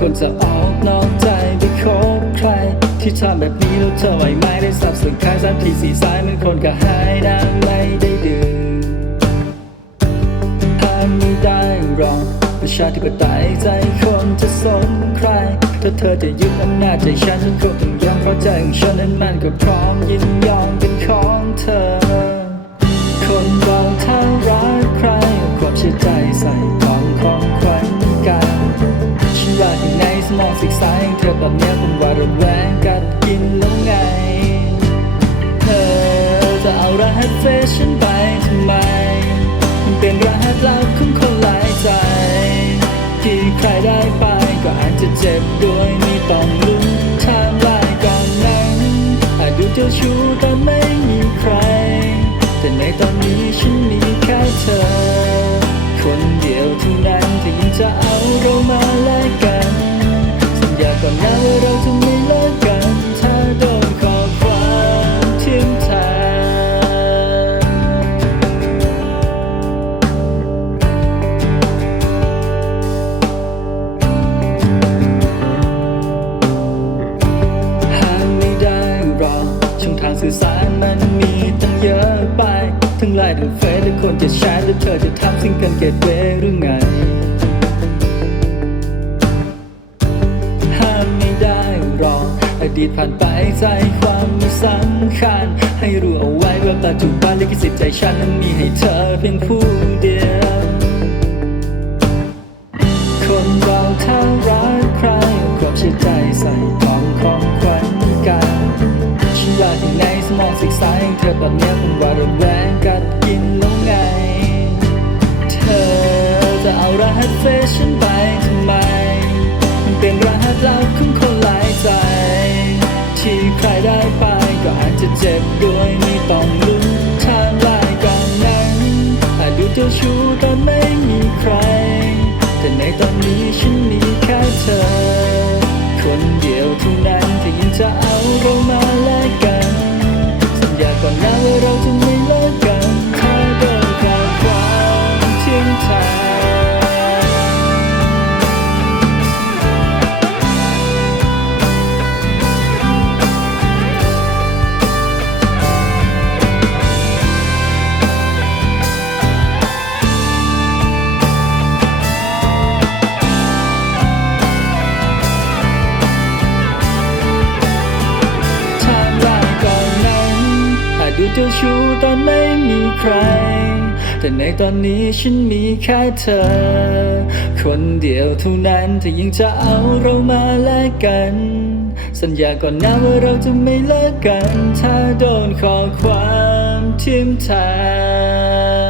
คนจะออกนอกใจไปคบใคร ที่ทำแบบนี้แล้วเธอไหวไหมได้สับสนข้างสามทีสีสายมันคนก็หายน้ำไม่ได้ดื่มหาไม่ได้รอ ประชาธิปไตยใจคนจะสนใคร ถ้าเธอจะยึดอำนาจใจฉันฉันก็ต้องยอมเพราะใจของฉันนั้นมันก็พร้อมยินยอมเป็นของเธอ คนเราถ้ารักใครความเชื่อใจใส่กล่องของขวัญกันฉันว่าที่ในสมองสิกสายของเธอตอนนี้ยเโดยไม่ต้องลุ้นทม์ไลน์ก่อนนั้นอาจดูเจ้าชู้แต่ไม่มีใคร แต่ในตอนนี้ฉันมีแค่เธอ คนเดียวเท่านั้นที่ยังจะเอาเรามาแลกกัน สารมันมีตั้งเยอะไป ทั้งไลน์ทั้งเฟซทุกคนจะแชร์แล้วเธอจะทำสิ่งเกินเกตเวหรือไง ห้ามไม่ได้หรอกอดีตผ่านไปใจความไม่สำคัญ ให้รู้เอาไว้ว่าปัจจุบันลิขสิทธิ์ใจฉันนั้นมีให้เธอเพียงผู้เดียว สมองสิกสายของเธอตอนนี้ยเป็นว่าระแวงกัดกินแล้วไง เธอจะเอารหัสเฟซฉันไปทำไม มันเป็นรหัสลับของคนหลายใจ ที่ใครได้ไปก็อาจจะเจ็บด้วยไม่ต้องลุ้นทม์ไลน์ก่อนนั้นอาจดูเจ้าชู้แต่ไม่มีใคร แต่ในตอนนี้ฉันมีแค่เธอ คนเดียวเท่านั้นที่ยังจะเอา ดูเจ้าชู้ตอนไม่มีใคร แต่ในตอนนี้ฉันมีแค่เธอ คนเดียวเท่านั้นถ้ายังจะเอาเรามาแลกกัน สัญญาก่อนหน้าว่าเราจะไม่เลิกกัน ถ้าโดนข้อความทิมแทง